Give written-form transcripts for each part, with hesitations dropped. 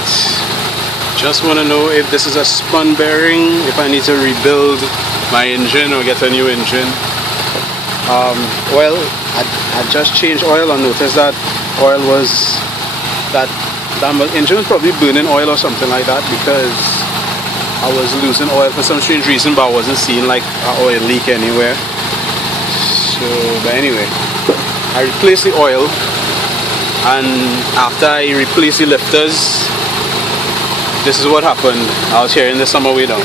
Alright, just want to know if this is a spun bearing, if I need to rebuild my engine or get a new engine. Well, I just changed oil and noticed that that engine was probably burning oil or something like that, because I was losing oil for some strange reason, but I wasn't seeing like an oil leak anywhere. So, but anyway, I replaced the oil, and after I replaced the lifters, this is what happened. I was hearing this on my way down.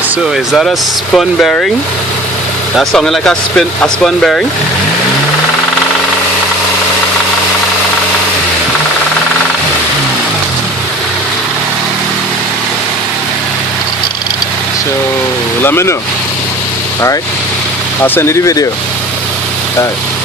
So is that a spun bearing? That's something like a spun bearing. So let me know. Alright, I'll send you the video. Alright.